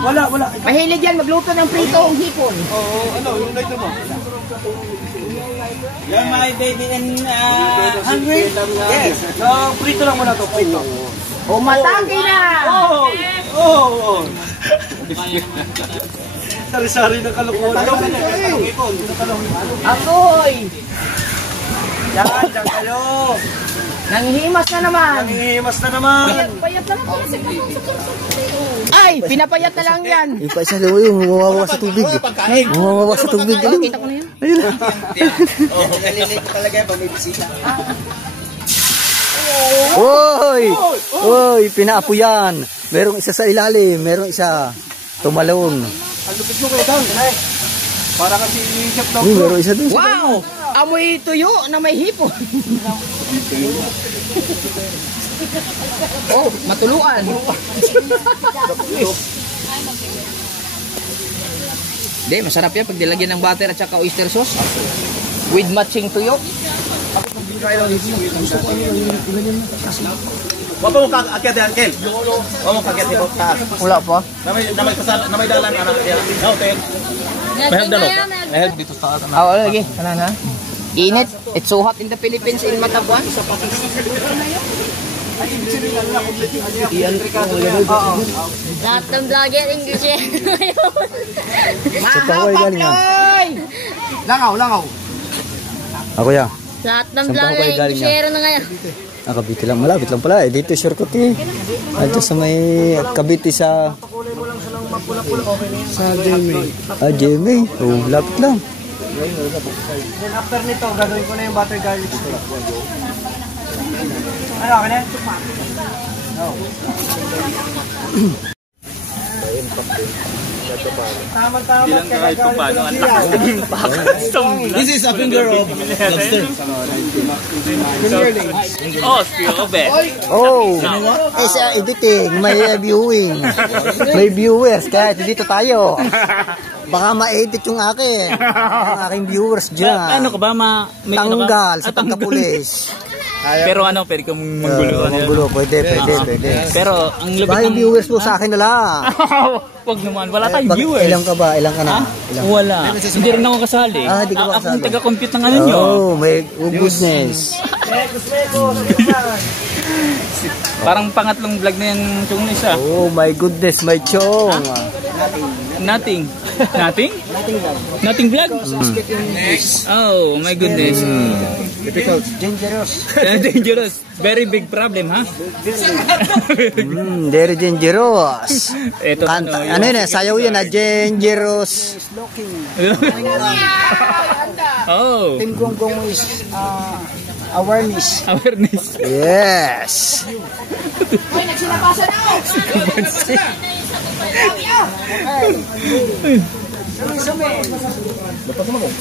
Wala. Mahilig yan magluto ng pritong hipon. Yung lighter mo? Yan, my baby and hungry? Yes. Prito lang muna to. Prito. Umatake na! Oh. Sari-sari ng kalokohan. Akoy! Yan kayo. Nanghihimas na naman. Payat na lang pala si Pagong sa Ay, pinapayat na lang yan. Ipa isa lang yung humawawa sa tubig. Humawawa sa tubig. Kita ko na yan. Ayun na. Nalilate talaga yan pag may bisita. Oy, pinaapo yan. Merong isa sa ilalim, merong isa tumalon. Ang lupit mo kayo down. Para kasi chef daw. Merong isa dun. Wow! Amoy tuyo na may hipon. Oh, matuluan. Hindi, masarap yan pag dilagyan ng butter at saka oyster sauce. With matching tuyo. Wapa mo kaakyat yan, Kel. Wapa mo kaakyat ito. Wala pa. Na may dalan, anak. Hotel. May help dito sa akin. Ah, wala lagi. Kanan ha? Init. It's so hot in the Philippines in Matabuan. lahat ng vlogger English eh. Pakoy galing yan. Langaw. Ako yan. Lahat ng Saan pa vlogger kayo galing English na ngayon. Cavite lang, malapit lang pala. Dito shortcut eh. Dito sa may Cavite sa... Jemay. Oh, lapit lang. Then after nito, gagawin ko na yung butter garlic. Ano, akin na? Bilang kahit kung paano ang This is a finger of lobster. Oh, speaking of it. Oh, sa editing, may viewing. May viewers, kaya dito tayo. Baka ma-edit yung aking viewers dyan. Ano ka ba? May tanggal sa pagkapulis. Pero ano, pwede kang manggulo. Manggulo, pwede. Pero ang labit Baka yung viewers mo sa akin na lang. Wag naman, wala tayong viewers. Ilang ka ba? Ilang ka na? Wala. Hindi rin ako kasali. Hindi ka ba kasali? Akong taga-compute ng ano nyo. Oh, may goodness. Parang pangatlong vlog na yung chong isa. Oh my goodness, my chong. Nothing. Nothing? Nothing vlog? Oh my goodness. Difficult. Dangerous. Very big problem, ha? Very dangerous. Ito Ano yun eh, sayaw yun na dangerous. Oh. Team Gonggong is awareness. Awareness. Yes. Uy, nagsinapasan ako.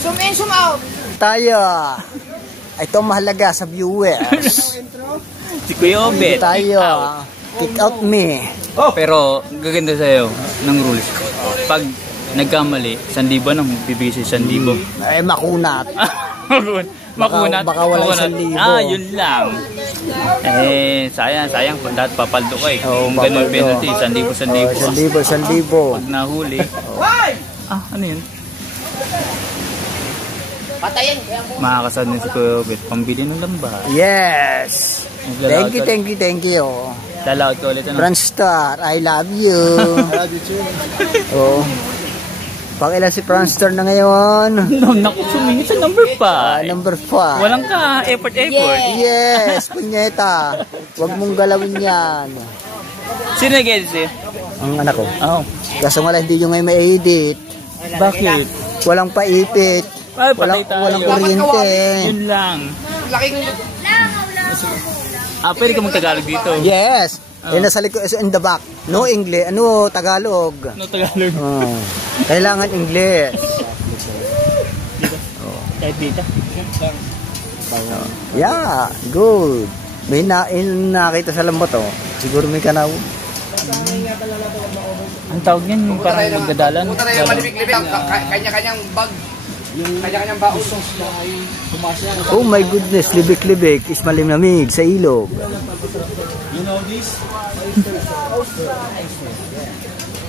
Zoom in, zoom out. Tayo. Ito mahalaga sa viewers. Si Kuya Obet. Tayo. Kick out me. Pero gaganda sa'yo ng rules. Pag nagkamali, 1,000 nang bibigay sa 1,000. Ay, makunat. Makunat. Baka wala 1,000. Yun lang. Sayang. Dapat papaldo ka eh. Oo, Kung ganun papaldo. penalty, 1,000. 1,000. Pag nahuli. Ano yun? Patayin. Makakasad na si Kuya Obet. Pambili ng lamba. Yes. Thank you. Lalaot ko ulit. Franstar, I love you. Oh. Pang ilan si Franstar na ngayon? Naku, sumingit sa number 5. Number 5. Walang ka, effort. Yes, punyeta. Huwag mong galawin yan. Sino nag-edit? Ang anak ko. Oh. Kaso wala, hindi nyo ngayon ma-edit. Bakit? Walang paipit. Ay, patay tayo. Walang kuryente. Yun lang. Laking... Pwede ka mag-Tagalog dito. Yes. Nasa likod, in the back. No English, Tagalog. No Tagalog. Kailangan English. Kahit dito. Yeah, good. May nakita sa lambot Siguro may kanaw. Ang tawag niyan yung parang magdadalan. Puta na yung malibig-libig. Kanya-kanyang bag. Kanya-kanyang baon. Oh my goodness, libik-libik is malimlamig sa ilog. You know this?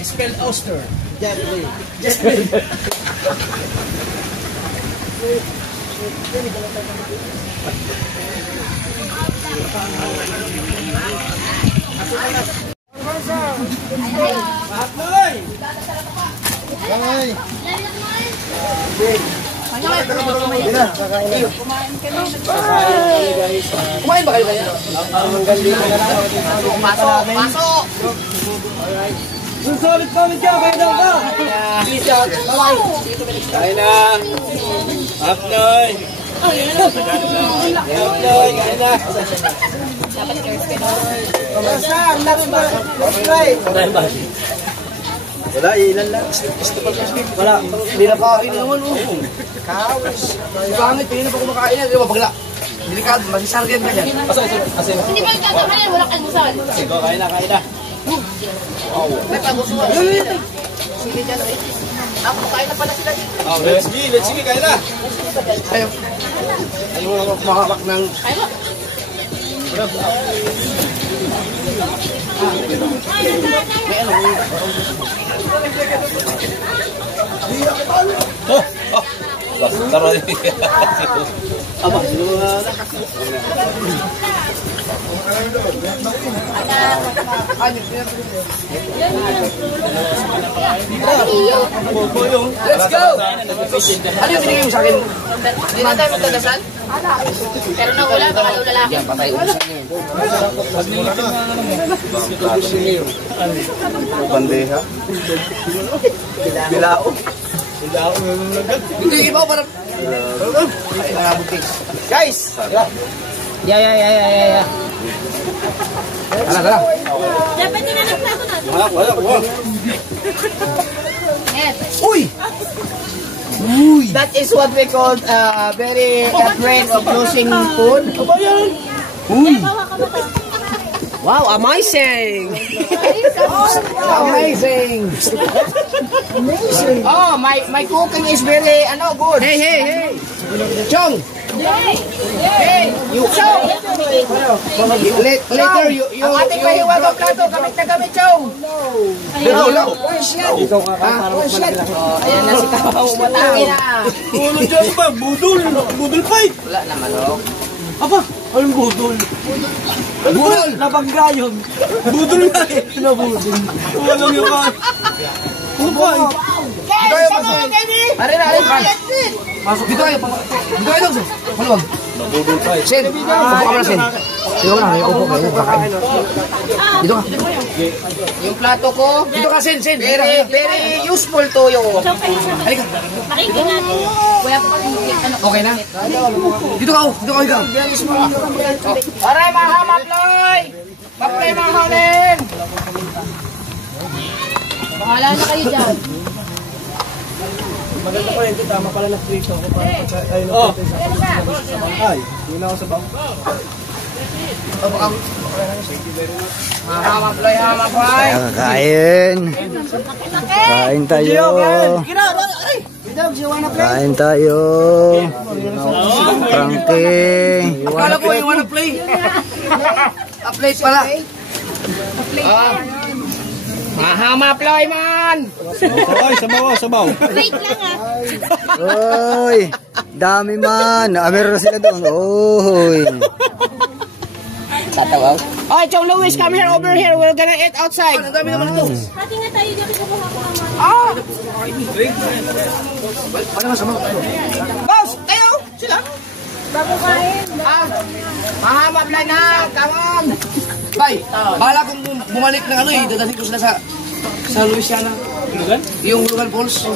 Spell oyster. Kumain ba kayo kaya? Pasok! Solid comment ka, kaya daw ka. Kain na! Apnoy! Apnoy, kain na! Wala, ilan lang. Wala, hindi na kain naman. Kaos. Pangit, hindi na pa kumakain na. Di ba, bagla? Delikado, masisargan ka yan. Hindi ba nagkakamayan? Wala kang musal. Sige, kain na, kain na. Sige dyan. Ako, kain na pala sila dito. Let's see, kain na. Ayaw. Ayaw mo lang makakak ng... Kain mo. Taro Aba, sino Let's go! Ano yung binigay mo sa akin? Hindi na tayo magdadasal? Pero nawala, baka daw lalaki. Patay ulo sa akin. Bandeja? Bilao? Hindi, iba parang... Ay, nangabuti. Guys! Yeah. Ala. Dapat tinanap na ito natin. Wala. Yes. Uy! That is what we call very afraid of losing food. Uy! Wow, amazing! Amazing! Oh, my cooking is very good. Hey. Chong. Hey, you Chong. Later you ang ating mahiwag ang plato gamit na gamit, Chong. No. Ikaw Shit. Ayan na si Kapaw matangin na. Ulo dyan ba? Budol! Budol fight! Wala na manok. Apa? Anong budol? Budol! Nabangga yun. Budol na eh. Nabudol. Walang yung mga... Ano ba eh? Guys, sama kami. Arin. Masuk dito kayo. Dito kayo lang, Sen. Maluwag. Sen, upo ka muna, Sen. Dito ka na, upo kayo. Kakain. Dito ka. Yung plato ko, Dito ka, Sen. very useful to you. Halika. Nakikita. Kuya po kami. Okay na? Dito ka, dito ka, ikaw. Aray, mga maploy! Maploy, mga hauling! Bahala na kayo dyan. Maganda pa rin, tama pala na prito ko para kayo na prito sa bangkay. Hindi na ako sa bangkay. Mga maploy, mga maploy! Kain. Kain tayo. Kain tayo. Frankie. Akala ko you wanna play? Play pala. Mga maploy man! Sabaw. Wait lang ah. Oy, dami man. Meron na sila doon. Oy. Tatawaw. Oy, Chong Luis, come here, over here. We're gonna eat outside. Hati nga tayo dito kumuha ko naman. Boss, kayo! Sila? Bago kain. Mga maploy na, come on! Bay, bala kong bumalik ng ano eh. Dadating ko sila sa Louisiana. Yung Logan Falls.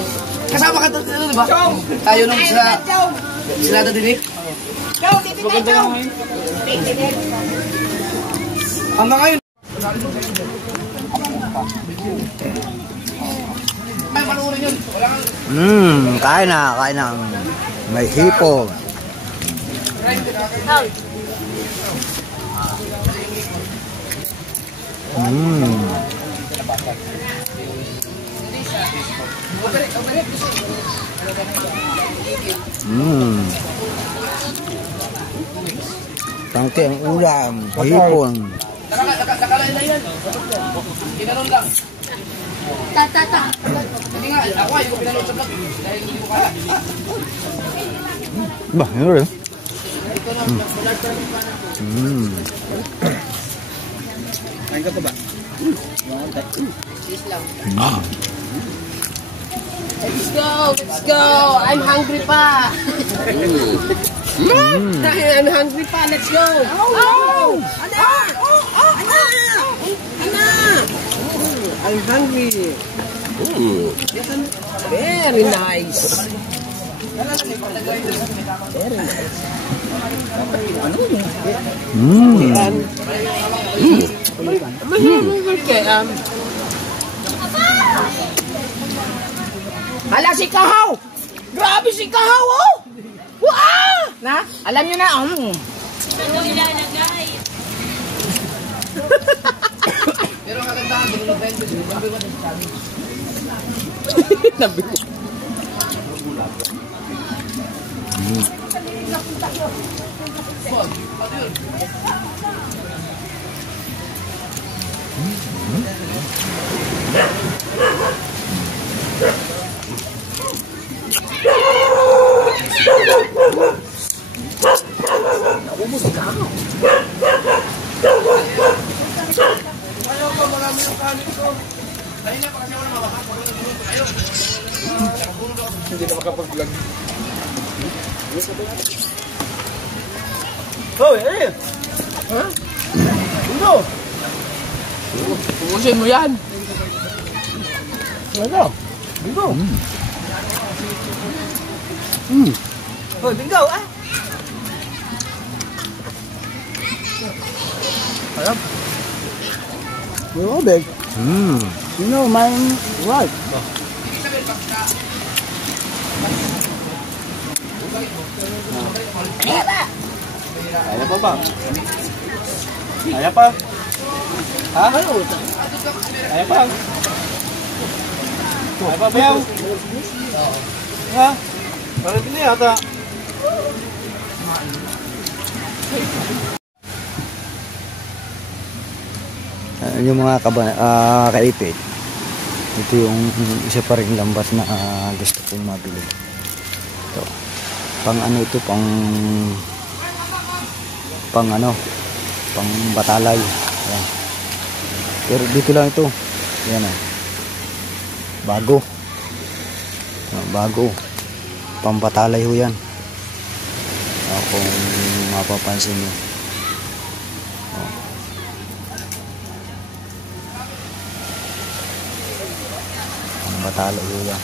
Kasama ka doon, di ba? Tayo nung sila dadinig. Chong, titigay, Chong! Hanggang ngayon. Ay, panuurin yun. Kain na. May hipo. Tangke ang ulam, hipon. Nakalain na yan. Ginanon lang. Tata. Hindi nga, ako ay ko pinanood sa vlog. Dahil hindi ko kaya. Ba, yun rin. Kain ka pa ba? Let's go! I'm hungry pa! I'm hungry pa, let's go! I'm hungry! Very nice! Hala si Kahaw! Grabe si Kahaw, oh! Wow! Na? Alam nyo na, Ano ilalagay? Pero kagandahan, number 1 sa challenge. Number 1. Hindi na makapag-vlog. Ha? Ano? Pupusin mo yan. Ano? Bingo. Oh, bingo, ah. Alam? You're all big. You know, mine right. Kaya pa ba? Kaya pa? Ha? Kaya pa? Kaya pa, Bayaw? Ha? Parang hindi yata. Yung mga kaipit, ito yung isa pa rin lambat na gusto kong mabili. Ito. Pang ano ito, pang batalay. Ayan. Pero dito lang ito. Ayan o. Bago. Bago. Pang batalay ho yan. Kung mapapansin nyo. Pang batalay ho yan.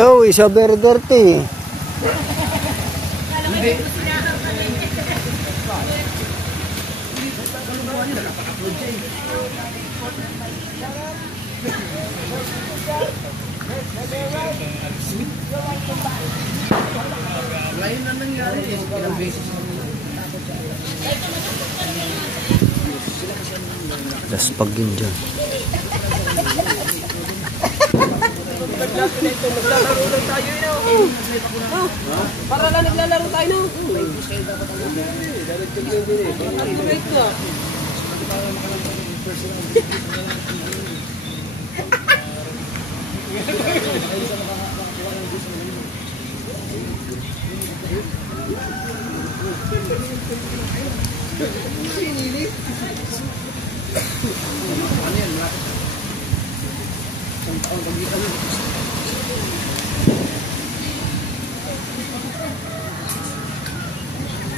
Oh, isa very dirty. Ngayon na nangyari, ilang beses na Daspag yun dyan. Naglalaro lang tayo yun. Para lang naglalaro tayo. Right na.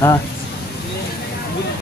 Ah,